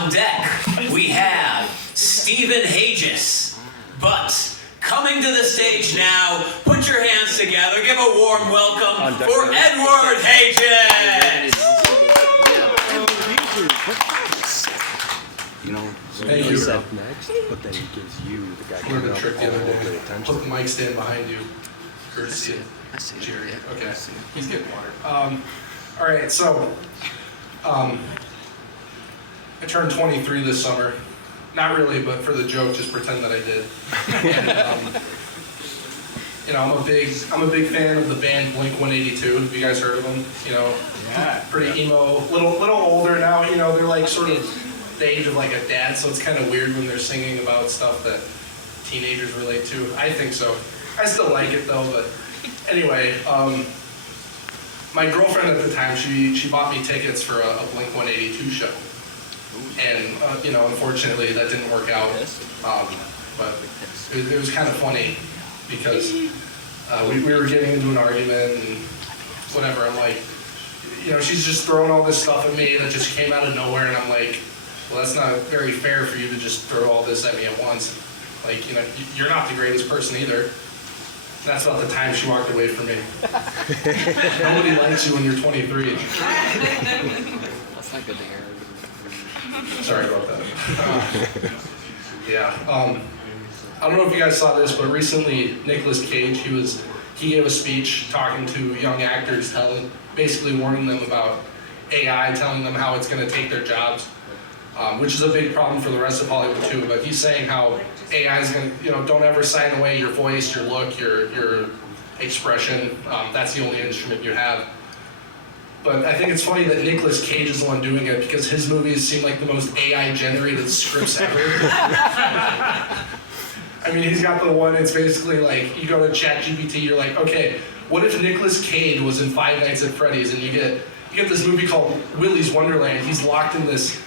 On deck, we have Stephen Hages. But coming to the stage now, put your hands together, give a warm welcome for Edward Hages! You know, Thank you. up next, but then he gives you the guy Learned a trick the other all the day. attention. Put the mic stand behind you. Courtesy of I see it. Jerry. Yeah, Okay. I see it. He's getting water. All right, so I turned 23 this summer. Not really, but for the joke, just pretend that I did. And, you know, I'm a big fan of the band Blink-182. Have you guys heard of them? You know, pretty emo, little older now. You know, they're like sort of the age of like a dad, so it's kind of weird when they're singing about stuff that teenagers relate to. I think so. I still like it though, but anyway, my girlfriend at the time, she bought me tickets for a Blink-182 show. And, you know, unfortunately that didn't work out. But it was kind of funny because we were getting into an argument and whatever. I'm like, you know, she's just throwing all this stuff at me that just came out of nowhere, and I'm like, well, that's not very fair for you to just throw all this at me at once. Like, you know, you're not the greatest person either. That's about the time she walked away from me. Nobody likes you when you're 23. That's not good to hear. Sorry about that. Yeah. I don't know if you guys saw this, but recently Nicolas Cage, he gave a speech talking to young actors, basically warning them about AI, telling them how it's going to take their jobs, which is a big problem for the rest of Hollywood too. But he's saying how AI is going to, you know, don't ever sign away your voice, your look, your expression. That's the only instrument you have. But I think it's funny that Nicolas Cage is the one doing it because his movies seem like the most AI-generated scripts ever. I mean, he's got the one, it's basically like, you go to ChatGPT, you're like, okay, what if Nicolas Cage was in Five Nights at Freddy's, and you get this movie called Willy's Wonderland. He's locked in this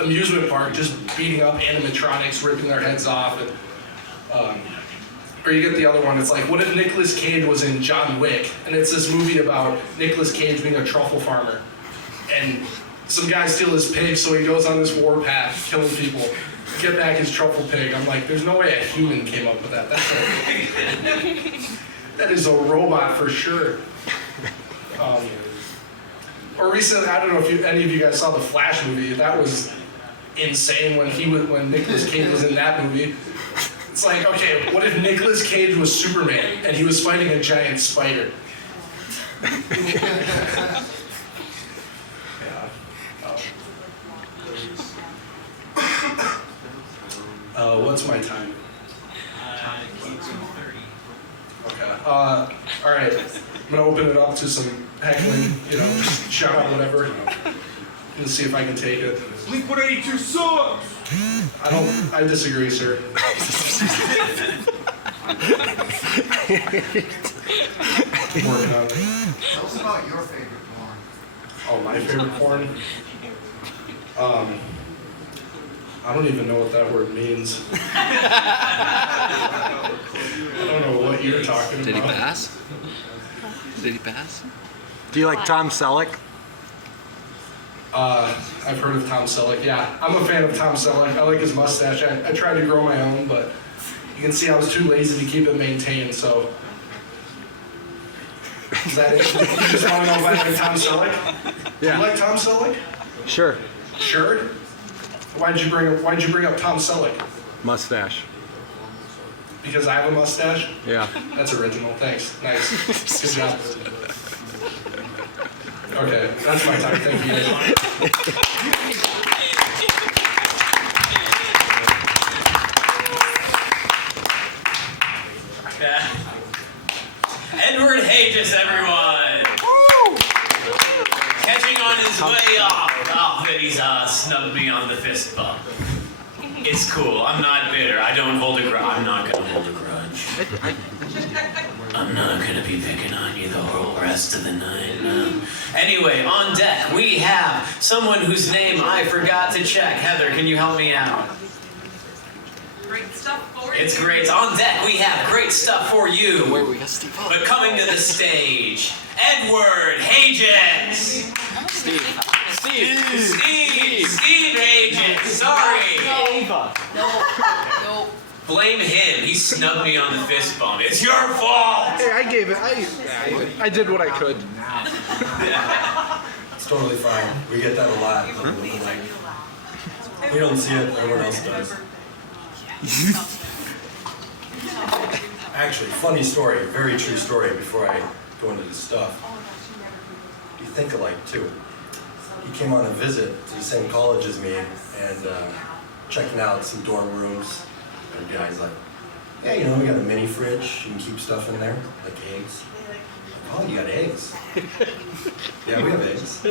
amusement park just beating up animatronics, ripping their heads off. And, or you get the other one, it's like, what if Nicolas Cage was in John Wick? And it's this movie about Nicolas Cage being a truffle farmer. And some guys steal his pig, so he goes on this warpath, killing people. Get back his truffle pig. I'm like, there's no way a human came up with that. That is a robot for sure. Or recently, I don't know if any of you guys saw the Flash movie. That was insane when Nicolas Cage was in that movie. It's like, okay, what if Nicolas Cage was Superman and he was fighting a giant spider? What's my time? 2:30. Okay. All right. I'm gonna open it up to some heckling. You know, just shout out whatever. Let's see if I can take it. Blink-182 sucks! I disagree, sir. Working on it. Tell us about your favorite porn. Oh, my favorite porn? I don't even know what that word means. I don't know what you're talking about. Did he pass? Did he pass? Do you like Tom Selleck? I've heard of Tom Selleck. Yeah, I'm a fan of Tom Selleck. I like his mustache. I tried to grow my own, but you can see I was too lazy to keep it maintained, so. Is that it? You just want to know if I like Tom Selleck? Do you like Tom Selleck? Sure. Sure. Why'd you bring up Tom Selleck? Mustache. Because I have a mustache? Yeah. That's original. Thanks. Nice. Good job. Okay, that's my time. Thank you guys. Edward Hages, everyone! Catching on his way off. Oh, that he's snubbed me on the fist bump. It's cool. I'm not bitter. I don't hold a grudge. I'm not gonna hold a grudge. I'm not gonna be picking on you the whole rest of the night. No. Anyway, on deck we have someone whose name I forgot to check. Heather, can you help me out? Great stuff for you. It's great. On deck we have great stuff for you. Wait, we got Steve. But coming to the stage, Edward Hages. Steve. Steve Hages. Nope. Blame him. He snubbed me on the fist bump. It's your fault. Hey, I gave it. I did what I could. It's totally fine. We get that a lot. We don't see it, everyone else does. Actually, funny story, very true story before I go into this stuff. You think alike too. He came on a visit to the same college as me and checking out some dorm rooms. And the guy's like, yeah, you know, we got a mini fridge. You can keep stuff in there, like eggs. Oh, you got eggs? Yeah, we have eggs.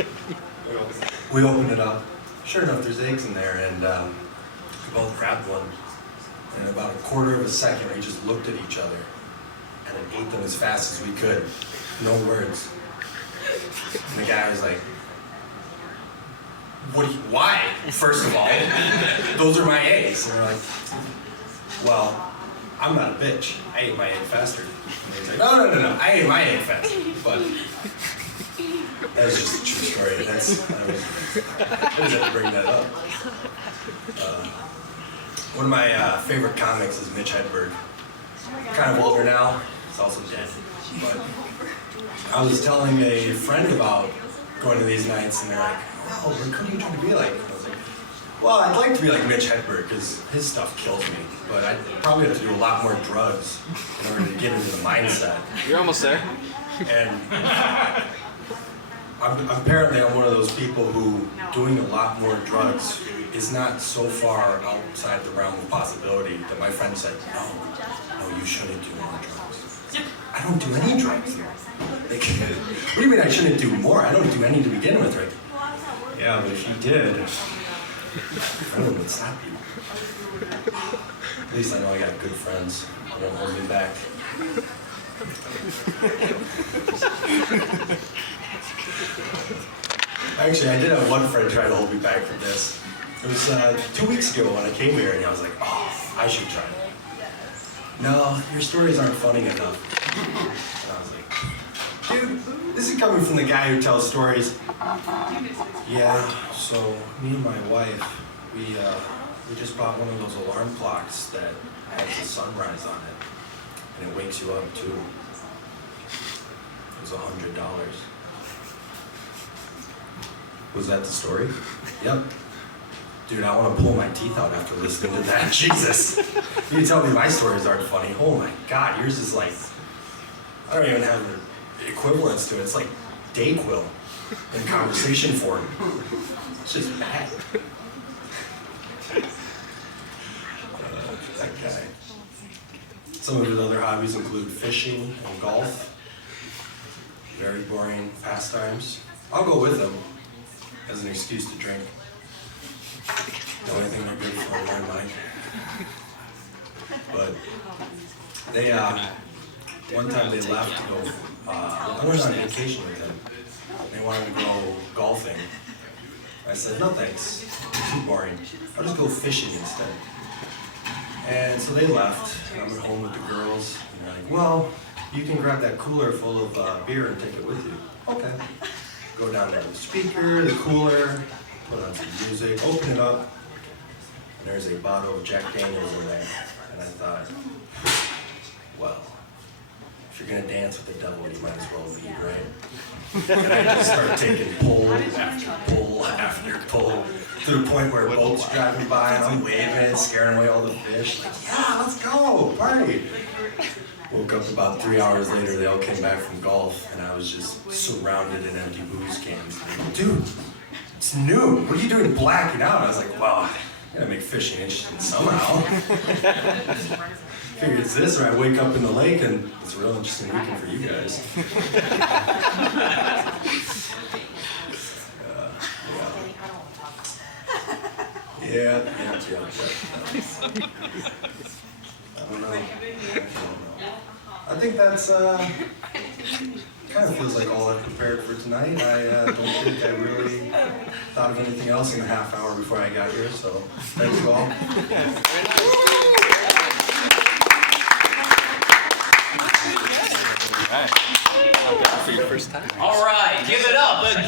We opened it up. Sure enough, there's eggs in there, and we both grabbed one. And in about a quarter of a second, we just looked at each other and then ate them as fast as we could. No words. And the guy was like, why? First of all, those are my eggs. And we're like, well, I'm not a bitch. I ate my egg faster. And he's like, no, I ate my egg faster. But that was just a true story. I just had to bring that up. One of my favorite comics is Mitch Hedberg. Kind of older now. He's also dead. But I was telling a friend about going to these nights, and they're like, "Oh, what are you trying to be like?" And I was like, "Well, I'd like to be like Mitch Hedberg because his stuff kills me, but I'd probably have to do a lot more drugs in order to get into the mindset." You're almost there. And apparently I'm one of those people who doing a lot more drugs is not so far outside the realm of possibility that my friend said, no, you shouldn't do more drugs. I don't do any drugs. Like, what do you mean I shouldn't do more? I don't do any to begin with, right? Yeah, but if you did, no one would stop you. At least I know I got good friends. They won't hold me back. Actually, I did have one friend try to hold me back from this. It was 2 weeks ago when I came here, and I was like, oh, I should try it. No, your stories aren't funny enough. And I was like, dude, this is coming from the guy who tells stories. Yeah, so me and my wife, we just bought one of those alarm clocks that has the sunrise on it, and it wakes you up too. It was $100. Was that the story? Yep. Dude, I want to pull my teeth out after listening to that. Jesus. You tell me my stories aren't funny. Oh my God, yours is like, I don't even have an equivalence to it. It's like Dayquil in conversation form. It's just bad. That guy. Some of his other hobbies include fishing and golf. Very boring pastimes. I'll go with him as an excuse to drink. The only thing they're good for in my mind. But they, one time they left to go, I went on vacation with them. They wanted to go golfing. I said, no thanks, it's too boring. I'll just go fishing instead. And so they left, and I'm at home with the girls, and they're like, well, you can grab that cooler full of beer and take it with you. Okay. Go down there to the speaker, the cooler, put on some music, open it up, and there's a bottle of Jack Daniels in there. And I thought, well, if you're gonna dance with the devil, you might as well lead, right? And I just start taking pull after pull after pull, to the point where boats are driving by and I'm waving, scaring away all the fish. Like, yeah, let's go, party. Woke up about 3 hours later, they all came back from golf, and I was just surrounded in empty booze cans. Like, dude, it's noon. What are you doing blacking out? I was like, well, I gotta make fishing interesting somehow. Figured it's this, or I wake up in the lake, and it's a real interesting weekend for you guys. Yeah. I don't know. I think that's kind of feels like all I prepared for tonight. I don't think I really thought of anything else in the half hour before I got here, so thank you all. For your first time. All right, give it up again.